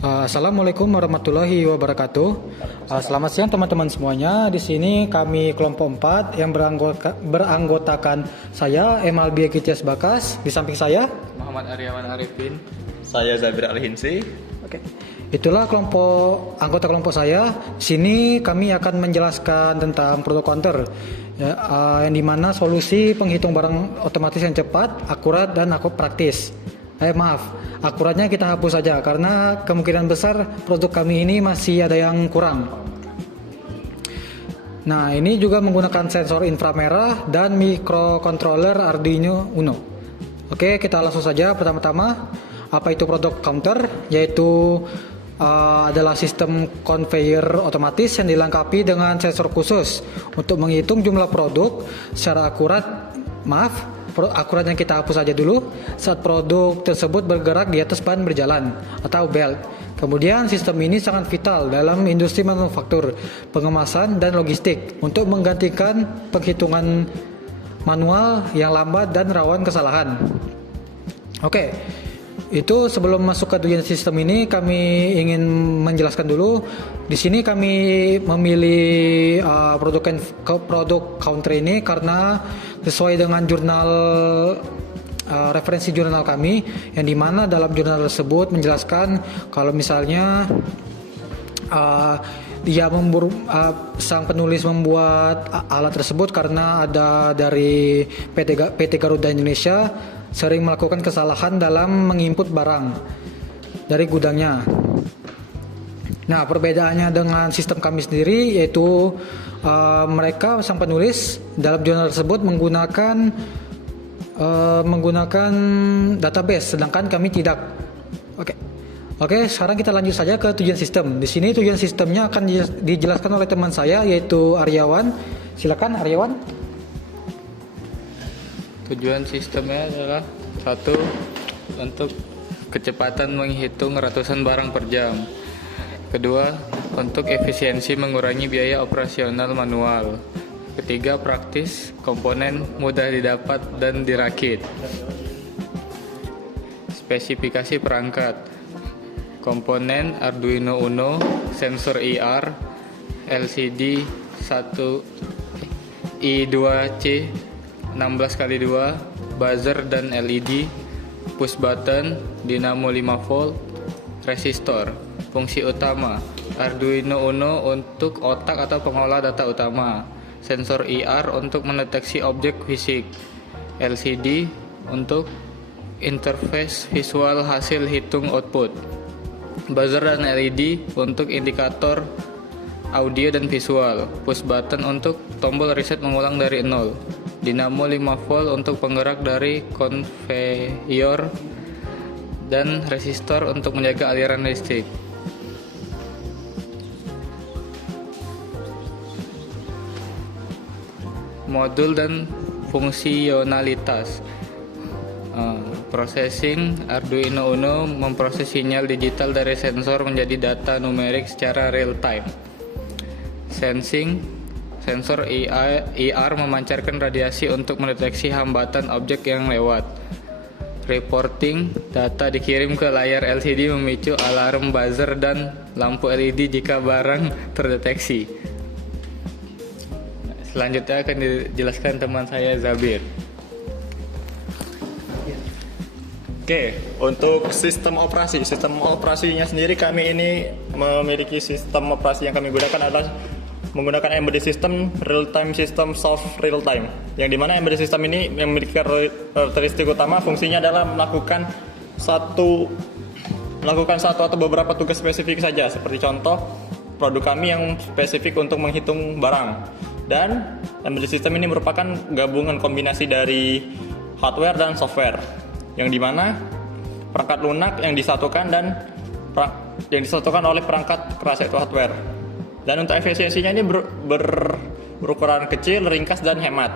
Assalamualaikum warahmatullahi wabarakatuh. Selamat siang teman-teman semuanya. Di sini kami kelompok 4 yang beranggotakan saya Emal Biekitias Bakas. Di samping saya Muhammad Aryawan Arifin. Saya Zabir Al-Hinsi. Oke. Itulah anggota kelompok saya. Di sini kami akan menjelaskan tentang produk counter, yang dimana solusi penghitung barang otomatis yang cepat, akurat dan praktis. Akuratnya kita hapus saja karena kemungkinan besar produk kami ini masih ada yang kurang. Nah, ini juga menggunakan sensor inframerah dan microcontroller Arduino Uno. Oke, kita langsung saja. Pertama-tama, apa itu produk counter? Yaitu adalah sistem conveyor otomatis yang dilengkapi dengan sensor khusus untuk menghitung jumlah produk secara akurat. Akurat yang kita hapus saja dulu saat produk tersebut bergerak di atas ban berjalan atau belt. Kemudian sistem ini sangat vital dalam industri manufaktur, pengemasan dan logistik untuk menggantikan penghitungan manual yang lambat dan rawan kesalahan. Oke. Itu sebelum masuk ke tujuan sistem ini kami ingin menjelaskan dulu. Di sini kami memilih produk counter ini karena sesuai dengan referensi jurnal kami, yang dimana dalam jurnal tersebut menjelaskan kalau misalnya sang penulis membuat alat tersebut karena ada dari PT Garuda Indonesia sering melakukan kesalahan dalam menginput barang dari gudangnya. Nah, perbedaannya dengan sistem kami sendiri yaitu sang penulis dalam jurnal tersebut menggunakan database, sedangkan kami tidak. Oke, sekarang kita lanjut saja ke tujuan sistem. Di sini tujuan sistemnya akan dijelaskan oleh teman saya yaitu Aryawan. Silakan Aryawan. Tujuan sistemnya adalah 1. Untuk kecepatan menghitung ratusan barang per jam. 2. Untuk efisiensi mengurangi biaya operasional manual. 3. Praktis, komponen mudah didapat dan dirakit. Spesifikasi perangkat: komponen Arduino Uno, sensor IR, LCD 1 I2C 16x2, buzzer dan LED, push button, dinamo 5V, resistor. Fungsi utama: Arduino Uno untuk otak atau pengolah data utama, sensor IR untuk mendeteksi objek fisik, LCD untuk interface visual hasil hitung output, buzzer dan LED untuk indikator audio dan visual, push button untuk tombol reset mengulang dari 0, dinamo 5V untuk penggerak dari konveyor, dan resistor untuk menjaga aliran listrik. Modul dan fungsionalitas. Processing: Arduino Uno memproses sinyal digital dari sensor menjadi data numerik secara real time. Sensing: sensor IR memancarkan radiasi untuk mendeteksi hambatan objek yang lewat. Reporting: data dikirim ke layar LCD memicu alarm buzzer dan lampu LED jika barang terdeteksi. Selanjutnya akan dijelaskan teman saya Zabir. Oke, untuk sistem operasinya sendiri kami ini memiliki sistem operasi yang kami gunakan adalah menggunakan embedded system real time system soft real time, yang dimana embedded system ini memiliki karakteristik utama fungsinya adalah melakukan satu atau beberapa tugas spesifik saja, seperti contoh produk kami yang spesifik untuk menghitung barang. Dan embedded system ini merupakan gabungan kombinasi dari hardware dan software, yang dimana perangkat lunak yang disatukan oleh perangkat keras, yaitu hardware. Dan untuk efisiensinya ini berukuran kecil, ringkas dan hemat.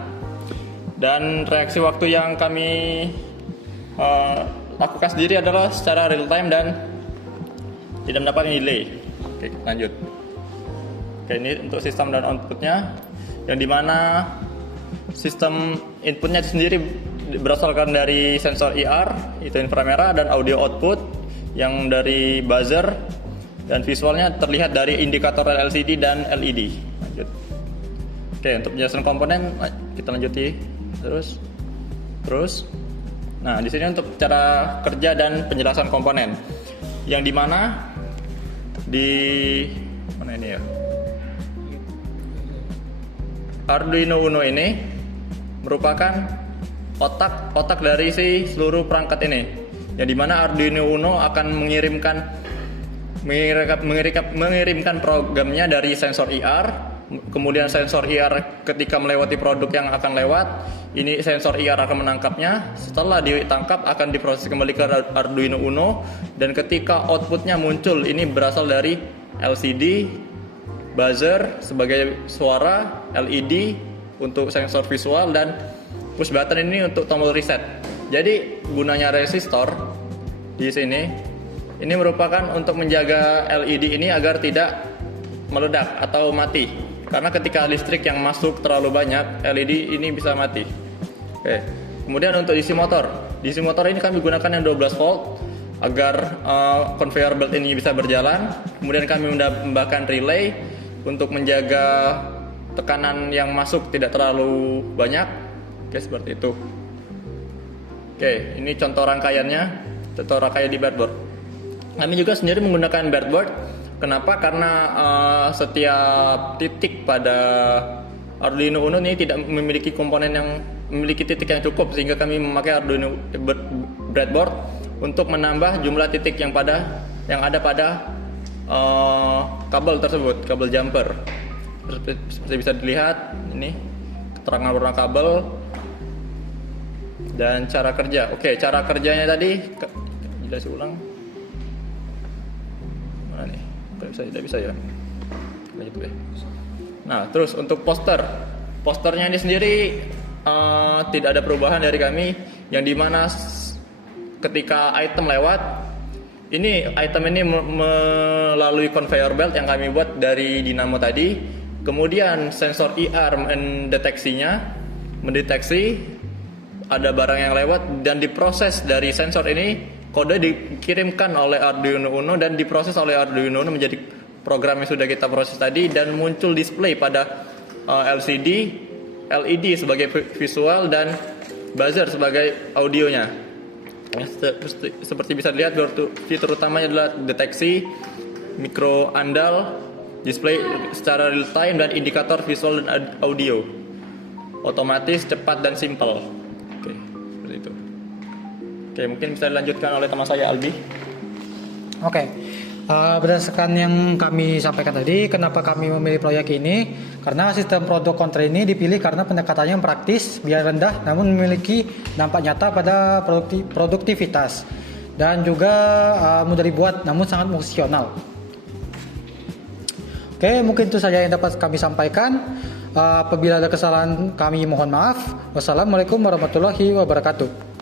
Dan reaksi waktu yang kami lakukan sendiri adalah secara real time dan tidak mendapat delay. Oke, lanjut. Oke, ini untuk sistem dan outputnya, yang dimana sistem inputnya sendiri berasalkan dari sensor IR, itu inframerah, dan audio output yang dari buzzer, dan visualnya terlihat dari indikator LCD dan LED. Lanjut. Oke, untuk penjelasan komponen kita lanjuti terus. Nah, di sini untuk cara kerja dan penjelasan komponen. Yang dimana di mana ini ya? Arduino Uno ini merupakan otak dari seluruh perangkat ini, yang dimana Arduino Uno akan mengirimkan programnya dari sensor IR, kemudian sensor IR ketika melewati produk yang akan lewat, ini sensor IR akan menangkapnya, setelah ditangkap akan diproses kembali ke Arduino Uno, dan ketika outputnya muncul ini berasal dari LCD, buzzer sebagai suara, LED untuk sensor visual, dan push button ini untuk tombol reset. Jadi gunanya resistor di sini ini merupakan untuk menjaga LED ini agar tidak meledak atau mati. Karena ketika listrik yang masuk terlalu banyak, LED ini bisa mati. Oke. Kemudian untuk DC motor ini kami gunakan yang 12 volt agar conveyor belt ini bisa berjalan. Kemudian kami menambahkan relay untuk menjaga tekanan yang masuk tidak terlalu banyak. Oke, seperti itu. Oke, ini contoh rangkaian di breadboard. Kami juga sendiri menggunakan breadboard. Kenapa? Karena setiap titik pada Arduino Uno ini tidak memiliki titik yang cukup, sehingga kami memakai Arduino breadboard untuk menambah jumlah titik yang ada pada kabel tersebut, kabel jumper. Seperti bisa dilihat ini keterangan warna kabel dan cara kerja. Oke, cara kerjanya tadi jelasin ulang. Mana nih? Tidak bisa ya. Lanjut deh. Nah, terus untuk posternya ini sendiri tidak ada perubahan dari kami, yang dimana ketika item lewat, item ini melalui conveyor belt yang kami buat dari dinamo tadi. Kemudian sensor IR mendeteksi ada barang yang lewat, dan diproses dari sensor ini, kode dikirimkan oleh Arduino Uno dan diproses oleh Arduino Uno menjadi program yang sudah kita proses tadi, dan muncul display pada LCD, LED sebagai visual, dan buzzer sebagai audionya. Seperti bisa dilihat, fitur utamanya adalah deteksi, mikro andal, display secara real time, dan indikator visual dan audio. Otomatis, cepat, dan simple. Oke, seperti itu. Oke, mungkin bisa dilanjutkan oleh teman saya Albi. Oke. Berdasarkan yang kami sampaikan tadi, kenapa kami memilih proyek ini? Karena sistem produk counter ini dipilih karena pendekatannya yang praktis, biaya rendah, namun memiliki dampak nyata pada produktivitas, dan juga mudah dibuat, namun sangat fungsional. Oke, mungkin itu saja yang dapat kami sampaikan. Apabila ada kesalahan, kami mohon maaf. Wassalamualaikum warahmatullahi wabarakatuh.